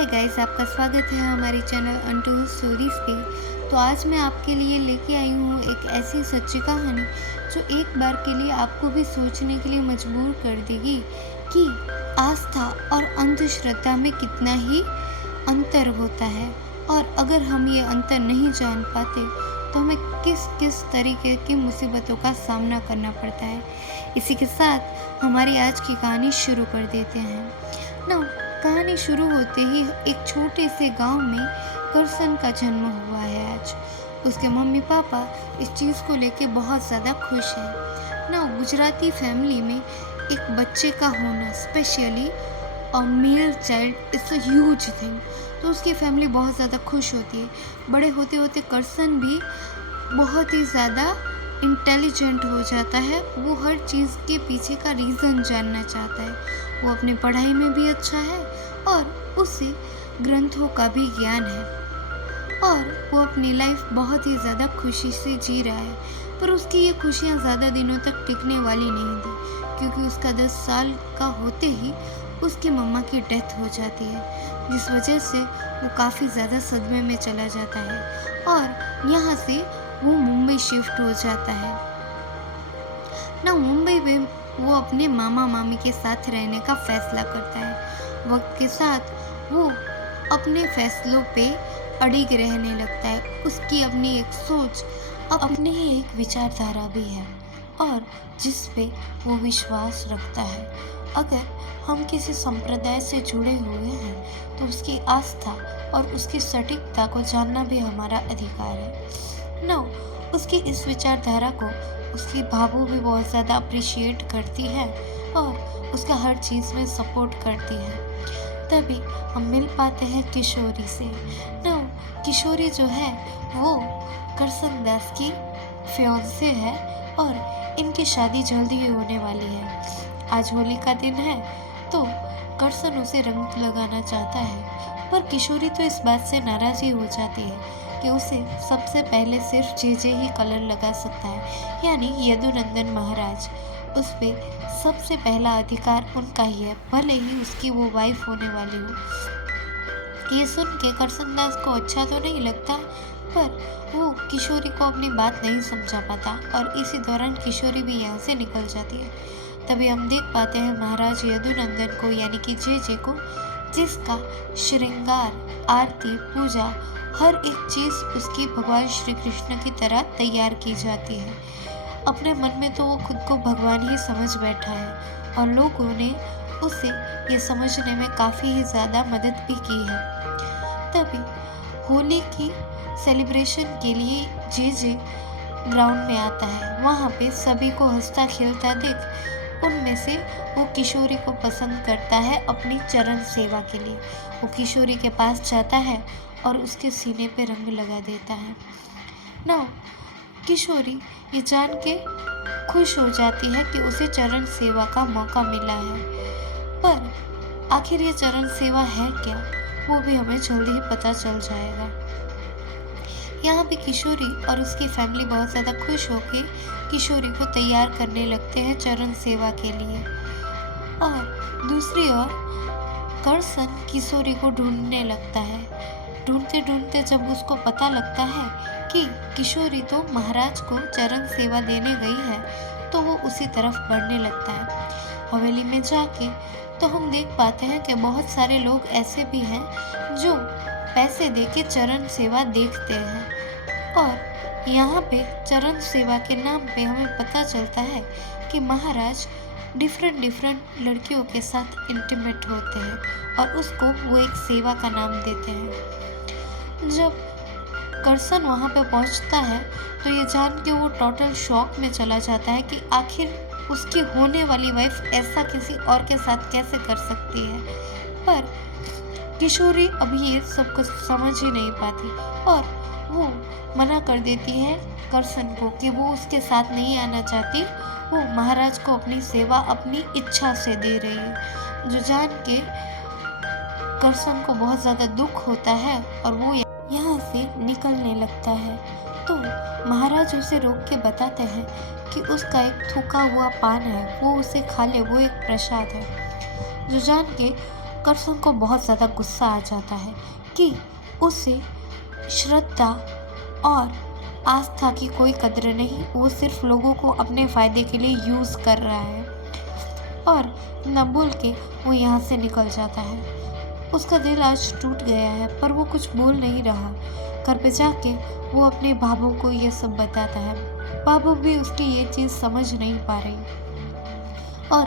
Hi guys, आपका स्वागत है हमारे चैनल अनटोल्ड स्टोरीज पे। तो आज मैं आपके लिए लेके आई हूँ एक ऐसी सच्ची कहानी जो एक बार के लिए आपको भी सोचने के लिए मजबूर कर देगी कि आस्था और अंधश्रद्धा में कितना ही अंतर होता है, और अगर हम ये अंतर नहीं जान पाते तो हमें किस किस तरीके की मुसीबतों का सामना करना पड़ता है। इसी के साथ हमारी आज की कहानी शुरू कर देते हैं ना। कहानी शुरू होते ही एक छोटे से गांव में करसन का जन्म हुआ है। आज उसके मम्मी पापा इस चीज़ को लेके बहुत ज़्यादा खुश हैं ना। गुजराती फैमिली में एक बच्चे का होना, specially a male child, is a huge thing. तो उसकी फैमिली बहुत ज़्यादा खुश होती है। बड़े होते होते करसन भी बहुत ही ज़्यादा इंटेलिजेंट हो जाता है। वो हर चीज़ के पीछे का रीज़न जानना चाहता है। वो अपनी पढ़ाई में भी अच्छा है और उसे ग्रंथों का भी ज्ञान है, और वो अपनी लाइफ बहुत ही ज़्यादा खुशी से जी रहा है। पर उसकी ये खुशियाँ ज़्यादा दिनों तक टिकने वाली नहीं थी, क्योंकि उसका 10 साल का होते ही उसकी मम्मा की डेथ हो जाती है, जिस वजह से वो काफ़ी ज़्यादा सदमे में चला जाता है और यहाँ से वो मुंबई शिफ्ट हो जाता है ना। मुंबई में वो अपने मामा मामी के साथ रहने का फैसला करता है। वक्त के साथ वो अपने फैसलों पे अड़िग रहने लगता है। उसकी अपनी एक सोच, अपनी ही एक विचारधारा भी है, और जिस पे वो विश्वास रखता है। अगर हम किसी संप्रदाय से जुड़े हुए हैं तो उसकी आस्था और उसकी सटीकता को जानना भी हमारा अधिकार है ना। उसकी इस विचारधारा को उसकी भाभू भी बहुत ज़्यादा अप्रिशिएट करती है और उसका हर चीज़ में सपोर्ट करती है। तभी हम मिल पाते हैं किशोरी से ना। किशोरी जो है वो करसन दास की फियांसे है और इनकी शादी जल्दी ही होने वाली है। आज होली का दिन है तो करसन उसे रंग लगाना चाहता है, पर किशोरी तो इस बात से नाराज़ ही हो जाती है कि उसे सबसे पहले सिर्फ जेजे ही कलर लगा सकता है, यानी यदुनंदन महाराज। उस पर सबसे पहला अधिकार उनका ही है, भले ही उसकी वो वाइफ होने वाली हो। ये सुन के करसन दास को अच्छा तो नहीं लगता, पर वो किशोरी को अपनी बात नहीं समझा पाता और इसी दौरान किशोरी भी यहाँ से निकल जाती है। तभी हम देख पाते हैं महाराज यदुनंदन को, यानी कि जेजे को, जिसका श्रृंगार, आरती, पूजा, हर एक चीज़ उसकी भगवान श्री कृष्ण की तरह तैयार की जाती है। अपने मन में तो वो खुद को भगवान ही समझ बैठा है और लोगों ने उसे ये समझने में काफ़ी ही ज़्यादा मदद भी की है। तभी होली की सेलिब्रेशन के लिए जेजे ग्राउंड में आता है। वहाँ पे सभी को हंसता खेलता देख उनमें से वो किशोरी को पसंद करता है अपनी चरण सेवा के लिए। वो किशोरी के पास जाता है और उसके सीने पे रंग लगा देता है ना। किशोरी ये जान के खुश हो जाती है कि उसे चरण सेवा का मौका मिला है, पर आखिर ये चरण सेवा है क्या, वो भी हमें जल्दी ही पता चल जाएगा। यहाँ पे किशोरी और उसकी फैमिली बहुत ज़्यादा खुश होकर किशोरी को तैयार करने लगते हैं चरण सेवा के लिए, और दूसरी ओर करसन किशोरी को ढूंढने लगता है। ढूंढते ढूंढते जब उसको पता लगता है कि किशोरी तो महाराज को चरण सेवा देने गई है, तो वो उसी तरफ बढ़ने लगता है। हवेली में जाके तो हम देख पाते हैं कि बहुत सारे लोग ऐसे भी हैं जो पैसे देके चरण सेवा देखते हैं, और यहाँ पे चरण सेवा के नाम पे हमें पता चलता है कि महाराज डिफरेंट लड़कियों के साथ इंटीमेट होते हैं और उसको वो एक सेवा का नाम देते हैं। जब करसन वहाँ पे पहुँचता है तो ये जान के वो टोटल शॉक में चला जाता है कि आखिर उसकी होने वाली वाइफ ऐसा किसी और के साथ कैसे कर सकती है। पर किशोरी अभी ये सब कुछ समझ ही नहीं पाती और वो मना कर देती है करसन को कि वो उसके साथ नहीं आना चाहती। वो महाराज को अपनी सेवा अपनी इच्छा से दे रही है, जो जान के करसन को बहुत ज़्यादा दुख होता है और वो यहाँ से निकलने लगता है। तो महाराज उसे रोक के बताते हैं कि उसका एक थूका हुआ पान है, वो उसे खा ले, वो एक प्रसाद है। जो जान के करसन को बहुत ज़्यादा गुस्सा आ जाता है कि उसे श्रद्धा और आस्था की कोई कद्र नहीं, वो सिर्फ लोगों को अपने फ़ायदे के लिए यूज़ कर रहा है। और न बोल के वो यहाँ से निकल जाता है। उसका दिल आज टूट गया है, पर वो कुछ बोल नहीं रहा। घर पे जाके वो अपने बाबू को ये सब बताता है। बाबू भी उसकी ये चीज़ समझ नहीं पा रही। और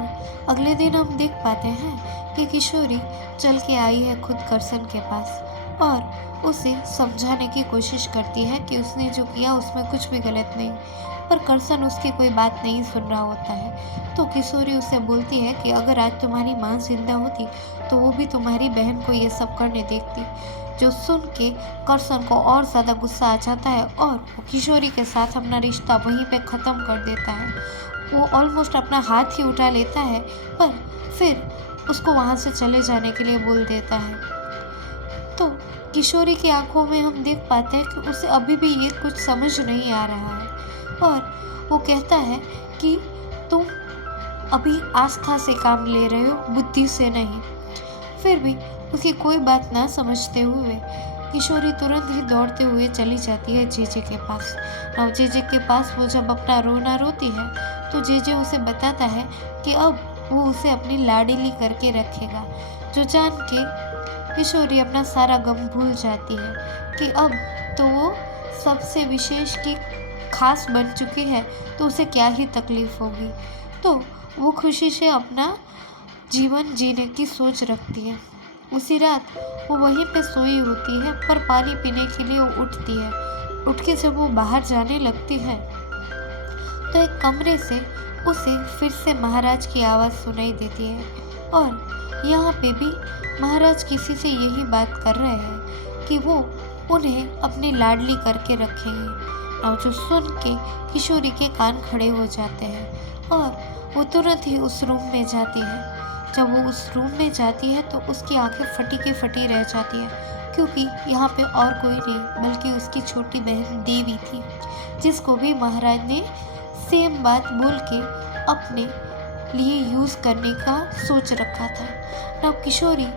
अगले दिन हम देख पाते हैं कि किशोरी चल के आई है खुद करसन के पास और उसे समझाने की कोशिश करती है कि उसने जो किया उसमें कुछ भी गलत नहीं, पर करसन उसकी कोई बात नहीं सुन रहा होता है। तो किशोरी उसे बोलती है कि अगर आज तुम्हारी माँ जिंदा होती तो वो भी तुम्हारी बहन को ये सब करने देखती। जो सुन के करसन को और ज़्यादा गुस्सा आ जाता है और वो किशोरी के साथ अपना रिश्ता वहीं पे ख़त्म कर देता है। वो ऑलमोस्ट अपना हाथ ही उठा लेता है, पर फिर उसको वहाँ से चले जाने के लिए बोल देता है। तो किशोरी की आंखों में हम देख पाते हैं कि उसे अभी भी ये कुछ समझ नहीं आ रहा है और वो कहता है कि तुम अभी आस्था से काम ले रहे हो, बुद्धि से नहीं। फिर भी उसकी कोई बात ना समझते हुए किशोरी तुरंत ही दौड़ते हुए चली जाती है जेजे के पास। और जेजे के पास वो जब अपना रोना रोती है तो जेजे उसे बताता है कि अब वो उसे अपनी लाडली करके रखेगा। जो जान के किशोरी अपना सारा गम भूल जाती है कि अब तो वो सबसे विशेष की खास बन चुकी है, तो उसे क्या ही तकलीफ होगी। तो वो खुशी से अपना जीवन जीने की सोच रखती है। उसी रात वो वहीं पे सोई होती है, पर पानी पीने के लिए वो उठती है। उठ के जब वो बाहर जाने लगती है तो एक कमरे से उसे फिर से महाराज की आवाज़ सुनाई देती है और यहाँ पे भी महाराज किसी से यही बात कर रहे हैं कि वो उन्हें अपनी लाडली करके रखेंगे। और जो सुन के किशोरी के कान खड़े हो जाते हैं और वो तुरंत ही उस रूम में जाती है। जब वो उस रूम में जाती है तो उसकी आंखें फटी की फटी रह जाती है, क्योंकि यहाँ पे और कोई नहीं बल्कि उसकी छोटी बहन देवी थी, जिसको भी महाराज ने सेम बात बोल के अपने लिए यूज़ करने का सोच रखा था। अब किशोरी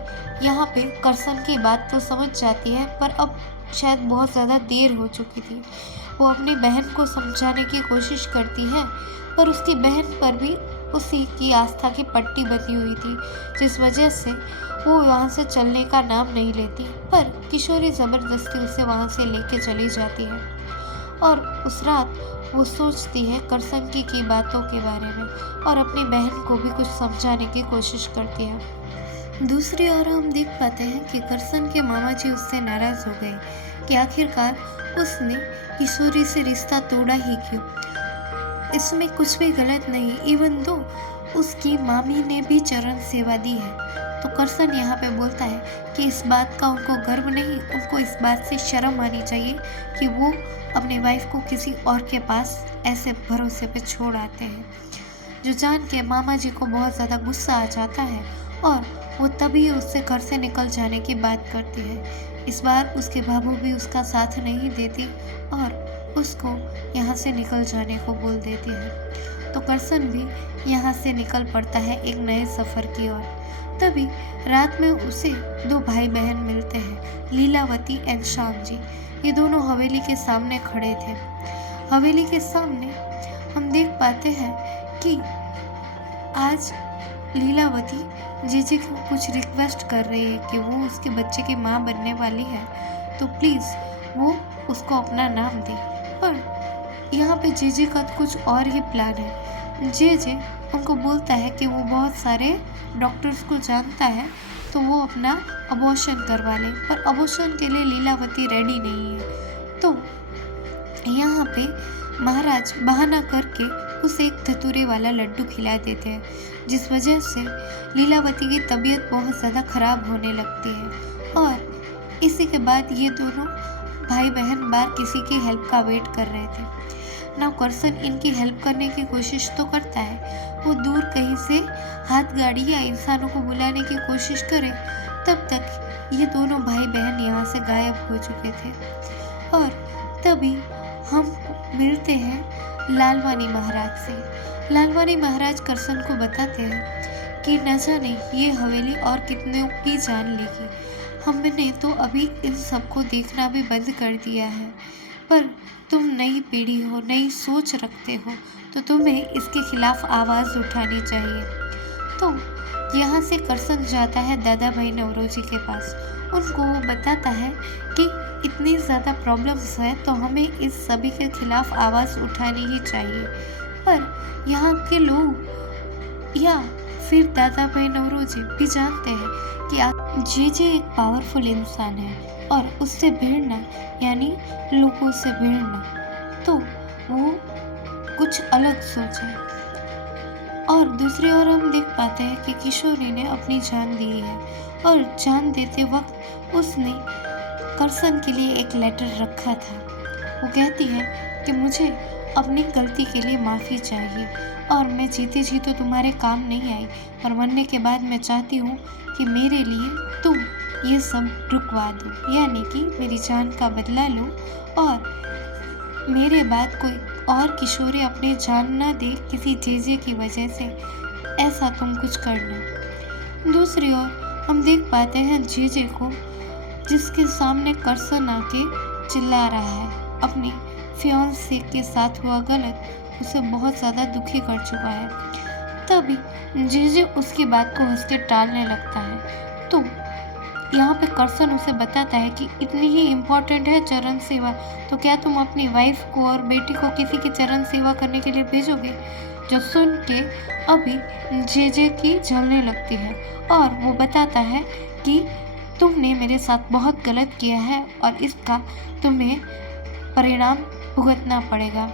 यहाँ पे करसन की बात तो समझ जाती है, पर अब शायद बहुत ज़्यादा देर हो चुकी थी। वो अपनी बहन को समझाने की कोशिश करती है, पर उसकी बहन पर भी उसी की आस्था की पट्टी बंधी हुई थी, जिस वजह से वो वहाँ से चलने का नाम नहीं लेती। पर किशोरी ज़बरदस्ती उसे वहाँ से लेके चली जाती है और उस रात वो सोचती है करसन की बातों के बारे में और अपनी बहन को भी कुछ समझाने की कोशिश करती है। दूसरी ओर हम देख पाते हैं कि करसन के मामा जी उससे नाराज़ हो गए कि आखिरकार उसने किशोरी से रिश्ता तोड़ा ही क्यों। इसमें कुछ भी गलत नहीं, इवन दो उसकी मामी ने भी चरण सेवा दी है। तो करसन यहाँ पे बोलता है कि इस बात का उनको गर्व नहीं, उनको इस बात से शर्म आनी चाहिए कि वो अपनी वाइफ को किसी और के पास ऐसे भरोसे पे छोड़ आते हैं। जो जान के मामा जी को बहुत ज़्यादा गुस्सा आ जाता है और वो तभी उससे घर से निकल जाने की बात करती है। इस बार उसके बाबू भी उसका साथ नहीं देती और उसको यहाँ से निकल जाने को बोल देती है। तो करसन भी यहाँ से निकल पड़ता है एक नए सफ़र की ओर। तभी रात में उसे दो भाई बहन मिलते हैं, लीलावती एंड श्याम जी। ये दोनों हवेली के सामने खड़े थे। हवेली के सामने हम देख पाते हैं कि आज लीलावती जीजी को कुछ रिक्वेस्ट कर रही है कि वो उसके बच्चे की माँ बनने वाली है, तो प्लीज़ वो उसको अपना नाम दे। पर यहाँ पे जीजी का कुछ और ही प्लान है। जीजी उनको बोलता है कि वो बहुत सारे डॉक्टर्स को जानता है, तो वो अपना अबॉर्शन करवा ले, पर अबॉर्शन के लिए लीलावती रेडी नहीं है। तो यहाँ पे महाराज बहाना करके उसे एक धतूरे वाला लड्डू खिला देते हैं, जिस वजह से लीलावती की तबीयत बहुत ज़्यादा ख़राब होने लगती है। और इसी के बाद ये दोनों भाई बहन बाहर किसी की हेल्प का वेट कर रहे थे। ना करसन इनकी हेल्प करने की कोशिश तो करता है, वो दूर कहीं से हाथ गाड़ी या इंसानों को बुलाने की कोशिश करे, तब तक ये दोनों भाई बहन यहाँ से गायब हो चुके थे। और तभी हम मिलते हैं लालवानी महाराज से। लालवानी महाराज करसन को बताते हैं कि न जाने ये हवेली और कितनों की जान लेगी। हमने तो अभी इन सबको देखना भी बंद कर दिया है, पर तुम नई पीढ़ी हो, नई सोच रखते हो, तो तुम्हें इसके खिलाफ आवाज़ उठानी चाहिए। तो यहाँ से करसन जाता है दादा भाई नवरोजी के पास। उनको वो बताता है कि इतनी ज़्यादा प्रॉब्लम्स है तो हमें इस सभी के खिलाफ आवाज़ उठानी ही चाहिए। पर यहाँ के लोग या फिर दादा भाई नवरोजी भी जानते हैं कि जे एक पावरफुल इंसान है और उससे भिड़ना यानी लोगों से भिड़ना, तो वो कुछ अलग सोच है। और दूसरी ओर हम देख पाते हैं कि किशोरी ने अपनी जान दी है और जान देते वक्त उसने करसन के लिए एक लेटर रखा था। वो कहती है कि मुझे अपनी गलती के लिए माफ़ी चाहिए और मैं जीते जी तो तुम्हारे काम नहीं आई, पर मरने के बाद मैं चाहती हूँ कि मेरे लिए तुम ये सब रुकवा दो, यानी कि मेरी जान का बदला लो और मेरे बाद कोई और किशोरी अपने जान न दे किसी जेजे की वजह से, ऐसा तुम कुछ करना। दूसरी ओर हम देख पाते हैं जेजे को, जिसके सामने करसन आके चिल्ला रहा है अपनी फियांसे के साथ हुआ गलत उसे बहुत ज़्यादा दुखी कर चुका है। तभी जेजे उसकी बात को हंस के टालने लगता है। तो यहाँ पे करसन उसे बताता है कि इतनी ही इम्पोर्टेंट है चरण सेवा, तो क्या तुम अपनी वाइफ को और बेटी को किसी की चरण सेवा करने के लिए भेजोगे? जो सुन के अभी जे की जलने लगती है और वो बताता है कि तुमने मेरे साथ बहुत गलत किया है और इसका तुम्हें परिणाम भुगतना पड़ेगा।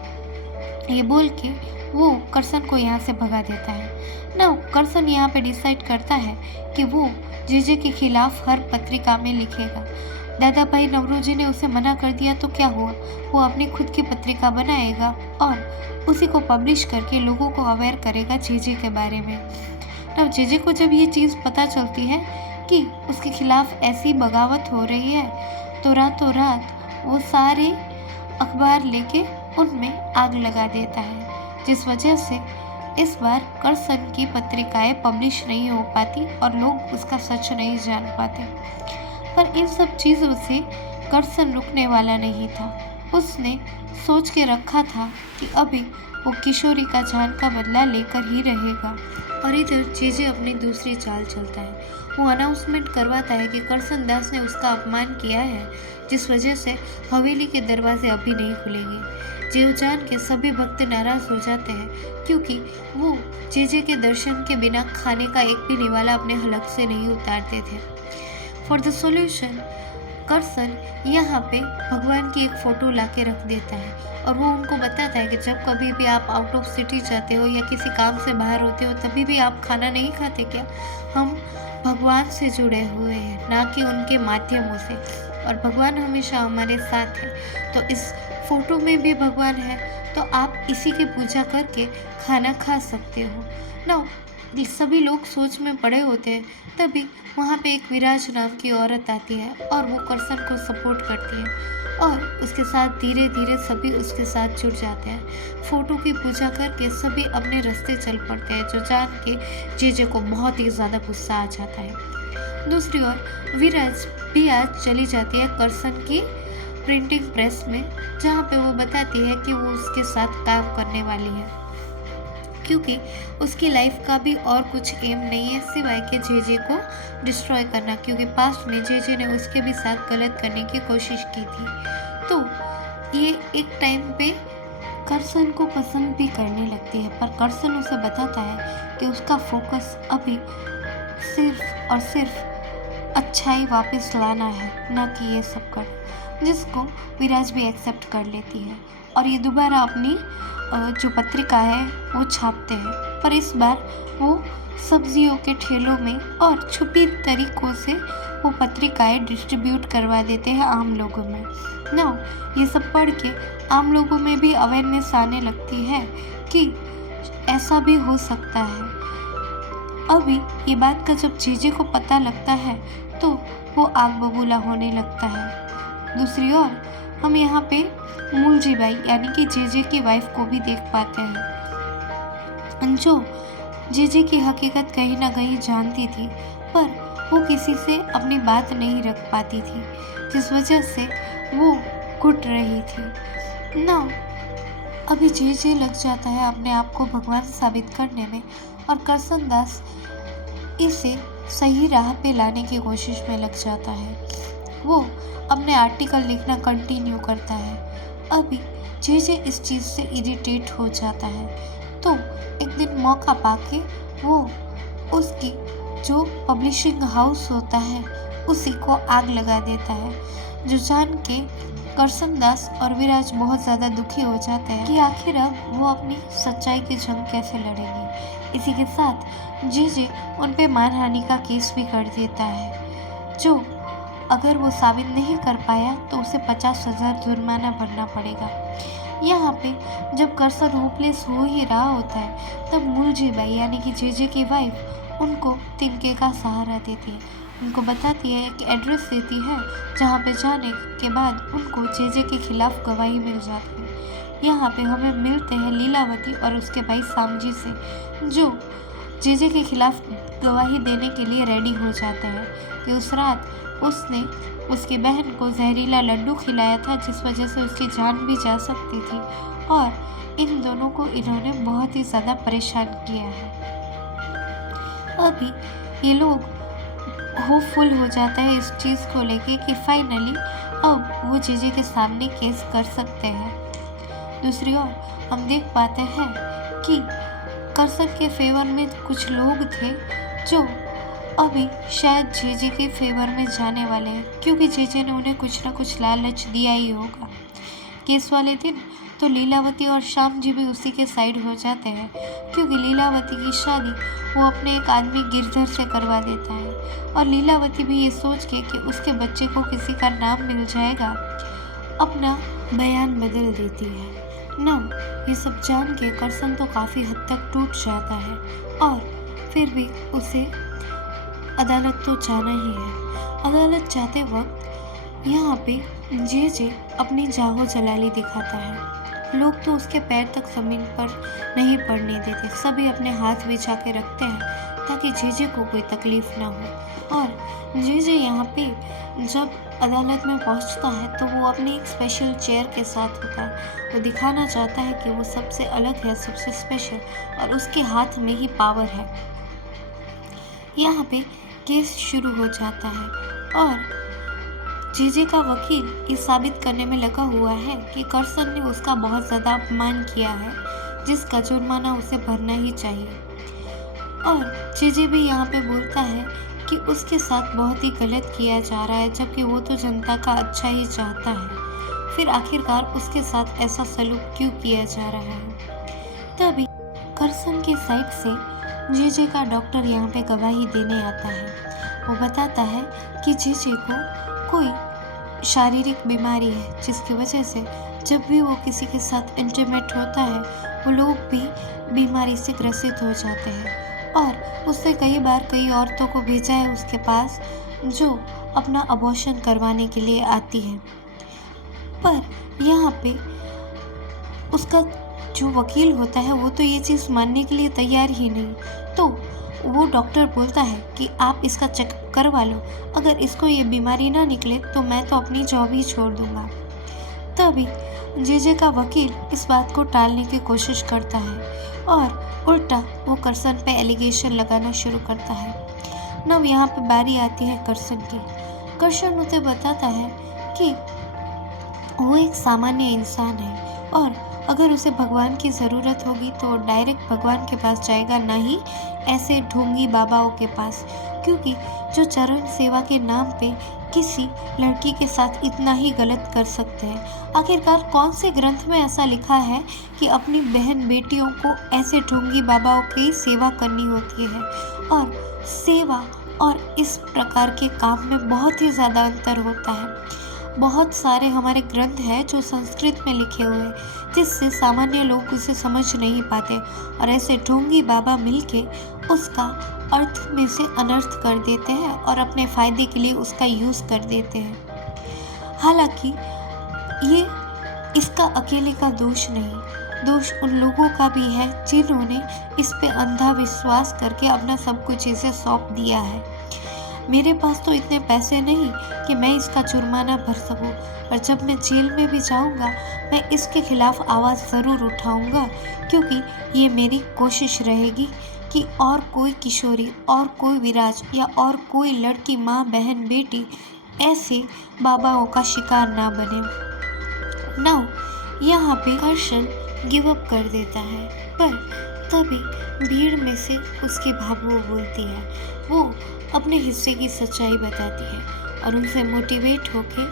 ये बोल के वो करसन को यहाँ से भगा देता है ना। करसन यहाँ पे डिसाइड करता है कि वो जेजे के खिलाफ हर पत्रिका में लिखेगा। दादा भाई नवरोजी ने उसे मना कर दिया तो क्या हुआ, वो अपनी खुद की पत्रिका बनाएगा और उसी को पब्लिश करके लोगों को अवेयर करेगा जेजे के बारे में। तब जेजे को जब ये चीज़ पता चलती है कि उसके खिलाफ ऐसी बगावत हो रही है, तो रातों रात वो सारे अखबार लेके उनमें आग लगा देता है, जिस वजह से इस बार करसन की पत्रिकाएं पब्लिश नहीं हो पाती और लोग उसका सच नहीं जान पाते। पर इन सब चीज़ों से करसन रुकने वाला नहीं था। उसने सोच के रखा था कि अभी वो किशोरी का जान का बदला लेकर ही रहेगा। और इधर जेजे अपनी दूसरी चाल चलता है। वो अनाउंसमेंट करवाता है कि करसन दास ने उसका अपमान किया है, जिस वजह से हवेली के दरवाजे अभी नहीं खुलेंगे। जेवजान के सभी भक्त नाराज हो जाते हैं क्योंकि वो जेजे के दर्शन के बिना खाने का एक भी निवाला अपने हलक से नहीं उतारते थे। फॉर द सॉल्यूशन करसन यहाँ पे भगवान की एक फ़ोटो लाके रख देता है और वो उनको बताता है कि जब कभी भी आप आउट ऑफ सिटी जाते हो या किसी काम से बाहर होते हो तभी भी आप खाना नहीं खाते क्या? हम भगवान से जुड़े हुए हैं, ना कि उनके माध्यमों से, और भगवान हमेशा हमारे साथ है। तो इस फोटो में भी भगवान है, तो आप इसी की पूजा करके खाना खा सकते हो ना। सभी लोग सोच में पड़े होते हैं, तभी वहाँ पे एक विराज नाम की औरत आती है और वो करसन को सपोर्ट करती है और उसके साथ धीरे धीरे सभी उसके साथ जुड़ जाते हैं। फ़ोटो की पूजा करके सभी अपने रास्ते चल पड़ते हैं, जो जान के जेजे को बहुत ही ज़्यादा गुस्सा आ जाता है। दूसरी ओर विराज भी आज चली जाती है करसन की प्रिंटिंग प्रेस में, जहाँ पे वो बताती है कि वो उसके साथ काम करने वाली है, क्योंकि उसकी लाइफ का भी और कुछ एम नहीं है सिवाय के जेजे को डिस्ट्रॉय करना, क्योंकि पास्ट में जेजे ने उसके भी साथ गलत करने की कोशिश की थी। तो ये एक टाइम पे करसन को पसंद भी करने लगती है, पर करसन उसे बताता है कि उसका फोकस अभी सिर्फ और सिर्फ अच्छाई वापस लाना है, ना कि ये सब कर, जिसको विराज भी एक्सेप्ट कर लेती है और ये दोबारा अपनी जो पत्रिका है वो छापते हैं। पर इस बार वो सब्जियों के ठेलों में और छुपी तरीकों से वो पत्रिकाएं डिस्ट्रीब्यूट करवा देते हैं आम लोगों में ना। ये सब पढ़ के आम लोगों में भी अवेयरनेस आने लगती है कि ऐसा भी हो सकता है। अभी ये बात का जब जेजे को पता लगता है तो वो आग बबूला होने लगता है। दूसरी ओर हम यहाँ पे मूलजी बाई यानी कि जेजे की वाइफ को भी देख पाते हैं, जो जेजे की हकीकत कहीं ना कहीं जानती थी, पर वो किसी से अपनी बात नहीं रख पाती थी, जिस वजह से वो घुट रही थी ना। अभी जे लग जाता है अपने आप को भगवान साबित करने में, और करसन दास इसे सही राह पे लाने की कोशिश में लग जाता है। वो अपने आर्टिकल लिखना कंटिन्यू करता है। अभी जे इस चीज़ से इरिटेट हो जाता है, तो एक दिन मौका पाके वो उसकी जो पब्लिशिंग हाउस होता है उसी को आग लगा देता है, जो जान के करसन दास और विराज बहुत ज़्यादा दुखी हो जाते हैं कि आखिर अब वो अपनी सच्चाई की जंग कैसे लड़ेंगे। इसी के साथ जे उन पे मानहानि का केस भी कर देता है, जो अगर वो साबित नहीं कर पाया तो उसे 50,000 जुर्माना भरना पड़ेगा। यहाँ पे जब करसन होपलेस हो ही रहा होता है, तब मुलझी बाई यानी कि जे की वाइफ उनको तिनके का सहारा देती है, उनको बताती है कि एड्रेस देती है, जहाँ पे जाने के बाद उनको जे के खिलाफ गवाही मिल जाती है। यहाँ पे हमें मिलते हैं लीलावती और उसके भाई सामजी से, जो जे के खिलाफ गवाही देने के लिए रेडी हो जाते हैं कि उस रात उसने उसकी बहन को जहरीला लड्डू खिलाया था, जिस वजह से उसकी जान भी जा सकती थी, और इन दोनों को इन्होंने बहुत ही ज़्यादा परेशान किया है। अभी ये लोग होपफुल हो जाता है इस चीज़ को लेके कि फाइनली अब वो जे के सामने केस कर सकते हैं। दूसरी ओर हम देख पाते हैं कि करसन के फेवर में कुछ लोग थे जो अभी शायद जे के फेवर में जाने वाले हैं, क्योंकि जे ने उन्हें कुछ ना कुछ लालच दिया ही होगा। केस वाले दिन तो लीलावती और श्याम जी भी उसी के साइड हो जाते हैं, क्योंकि लीलावती की शादी वो अपने एक आदमी गिरधर से करवा देता है, और लीलावती भी ये सोच के कि उसके बच्चे को किसी का नाम मिल जाएगा, अपना बयान बदल देती है ना। ये सब जान के करसन तो काफ़ी हद तक टूट जाता है, और फिर भी उसे अदालत तो जाना ही है। अदालत जाते वक्त यहाँ पे जे अपनी जागो जलाली दिखाता है। लोग तो उसके पैर तक ज़मीन पर नहीं पड़ने देते, सभी अपने हाथ बिछा के रखते हैं ताकि जे को कोई तकलीफ़ ना हो। और जे यहाँ पे जब अदालत में पहुँचता है तो वो अपनी एक स्पेशल चेयर के साथ होता है। वो दिखाना चाहता है कि वो सबसे अलग है, सबसे स्पेशल, और उसके हाथ में ही पावर है। यहाँ पे केस शुरू हो जाता है, और जे का वकील ये साबित करने में लगा हुआ है कि करसन ने उसका बहुत ज़्यादा अपमान किया है, जिसका जुर्माना उसे भरना ही चाहिए। और जे भी यहाँ पे बोलता है कि उसके साथ बहुत ही गलत किया जा रहा है, जबकि वो तो जनता का अच्छा ही चाहता है। फिर आखिरकार उसके साथ ऐसा सलूक क्यों किया जा रहा है। तभी करसन की साइड से जे का डॉक्टर यहाँ पे गवाही देने आता है। वो बताता है कि जे को कोई शारीरिक बीमारी है, जिसकी वजह से जब भी वो किसी के साथ इंटीमेट होता है वो लोग भी बीमारी से ग्रसित हो जाते हैं, और उसने कई बार कई औरतों को भेजा है उसके पास जो अपना अबॉर्शन करवाने के लिए आती हैं। पर यहाँ पे उसका जो वकील होता है वो तो ये चीज़ मानने के लिए तैयार ही नहीं, तो वो डॉक्टर बोलता है कि आप इसका चेकअप करवा लो, अगर इसको ये बीमारी ना निकले तो मैं तो अपनी जॉब ही छोड़ दूंगा। तभी जे का वकील इस बात को टालने की कोशिश करता है, और उल्टा वो करसन पे एलिगेशन लगाना शुरू करता है। नब यहाँ पे बारी आती है करसन की। करसन उसे बताता है कि वो एक सामान्य इंसान है, और अगर उसे भगवान की ज़रूरत होगी तो वो डायरेक्ट भगवान के पास जाएगा, ना ही ऐसे ढोंगी बाबाओं के पास, क्योंकि जो चरण सेवा के नाम पे किसी लड़की के साथ इतना ही गलत कर सकते हैं। आखिरकार कौन से ग्रंथ में ऐसा लिखा है कि अपनी बहन बेटियों को ऐसे ढोंगी बाबाओं की सेवा करनी होती है। और सेवा और इस प्रकार के काम में बहुत ही ज़्यादा अंतर होता है। बहुत सारे हमारे ग्रंथ हैं जो संस्कृत में लिखे हुए हैं, जिससे सामान्य लोग उसे समझ नहीं पाते, और ऐसे ढोंगी बाबा मिलके उसका अर्थ में से अनर्थ कर देते हैं और अपने फ़ायदे के लिए उसका यूज़ कर देते हैं। हालांकि ये इसका अकेले का दोष नहीं, दोष उन लोगों का भी है जिन्होंने इस पे अंधा विश्वास करके अपना सब कुछ इसे सौंप दिया है। मेरे पास तो इतने पैसे नहीं कि मैं इसका जुर्माना भर सकूं, और जब मैं जेल में भी जाऊंगा मैं इसके खिलाफ आवाज़ ज़रूर उठाऊंगा, क्योंकि ये मेरी कोशिश रहेगी कि और कोई किशोरी, और कोई विराज या और कोई लड़की, माँ, बहन, बेटी ऐसे बाबाओं का शिकार ना बने। नाउ यहाँ पे कर्शन गिव अप कर देता है, पर तभी भीड़ में से उसकी भाभू बोलती है। वो अपने हिस्से की सच्चाई बताती है और उनसे मोटिवेट होके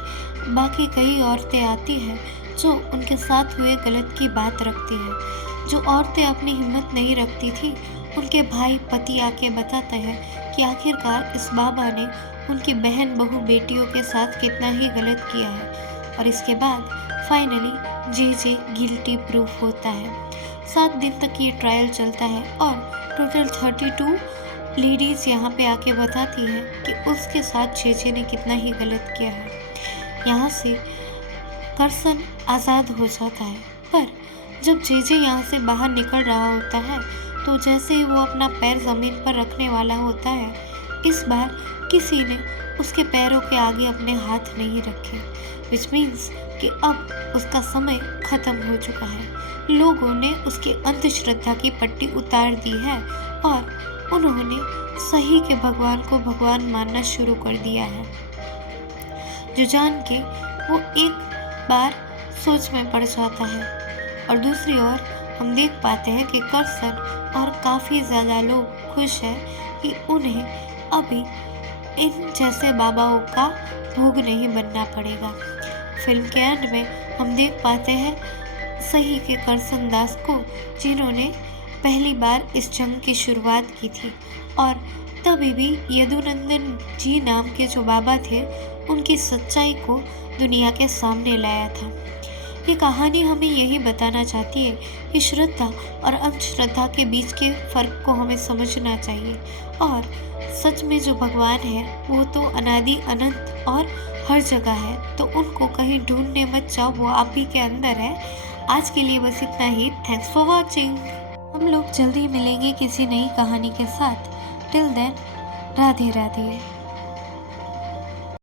बाकी कई औरतें आती हैं जो उनके साथ हुए गलत की बात रखती हैं। जो औरतें अपनी हिम्मत नहीं रखती थी, उनके भाई पति आके बताते हैं कि आखिरकार इस बाबा ने उनकी बहन, बहू, बेटियों के साथ कितना ही गलत किया है। और इसके बाद फाइनली जे गिल्टी प्रूफ होता है। 7 दिन तक ये ट्रायल चलता है और टोटल 32 लेडीज़ यहाँ पे आके बताती हैं कि उसके साथ जे ने कितना ही गलत किया है। यहाँ से कर्सन आज़ाद हो जाता है, पर जब जे यहाँ से बाहर निकल रहा होता है तो जैसे ही वो अपना पैर ज़मीन पर रखने वाला होता है, इस बार किसी ने उसके पैरों के आगे अपने हाथ नहीं रखे, विच मीन्स कि अब उसका समय ख़त्म हो चुका है। लोगों ने उसकी अंधश्रद्धा की पट्टी उतार दी है और उन्होंने सही के भगवान को भगवान मानना शुरू कर दिया है, जो जान के वो एक बार सोच में पड़ जाता है। और दूसरी ओर हम देख पाते हैं कि कर्सन और काफ़ी ज़्यादा लोग खुश हैं कि उन्हें अभी इन जैसे बाबाओं का भोग नहीं बनना पड़ेगा। फिल्म के अंत में हम देख पाते हैं सही के कर्सन दास को, जिन्होंने पहली बार इस जंग की शुरुआत की थी, और तभी भी यदुनंदन जी नाम के जो बाबा थे उनकी सच्चाई को दुनिया के सामने लाया था। ये कहानी हमें यही बताना चाहती है कि श्रद्धा और अंधश्रद्धा के बीच के फ़र्क को हमें समझना चाहिए, और सच में जो भगवान है वो तो अनादि अनंत और हर जगह है, तो उनको कहीं ढूंढने मत जाओ, वो आप ही के अंदर है। आज के लिए बस इतना ही। Thanks for watching. हम लोग जल्दी मिलेंगे किसी नई कहानी के साथ। Till then, Radhe Radhe.